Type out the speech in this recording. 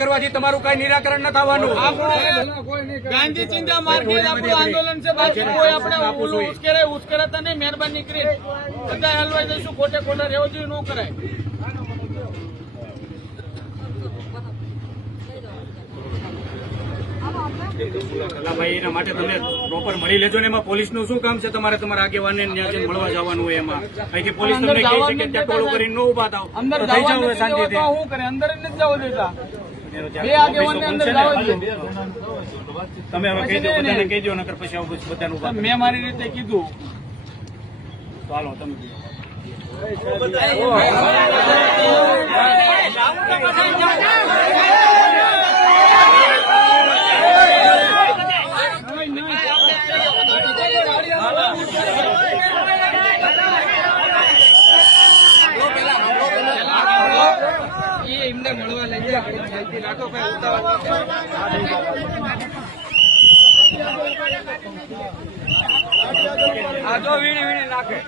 કરવાથી તમારું કઈ નિરાકરણ ન થવાનું. ગાંધી ચિંતા માર્કેટ આપણું આંદોલન છે. બાકી કોઈ આપણે ઉશ્કેરાતા નહીં. મહેરબાની કરી બધા હલવાઈ જઈશું. ખોટે ખોટા રહેવો જોઈએ, ન કરાય. ભાઈ એના માટે તમે પ્રોપર મળી લેજો ને. એમાં પોલીસ નું શું કામ છે? તમારે તમારા આગેવાનને મળવા જવાનું હોય. એમાં અહીંથી પોલીસ તમને કહે છે કે ત્યાં ટોળું કરીને ન ઉભા થાવ. અંદર શાંતિથી શું કરે? અંદર નથી જવા દેતા. બે આગેવાનને અંદર જવા દો. તમે હવે બધાને કહેજો, નકર પછી આવું બધાનું. મેં મારી રીતે કીધું. ચાલો તમે એમને મળવા લઈ જાય. રાખો આ જો વીણી વીણી નાખે.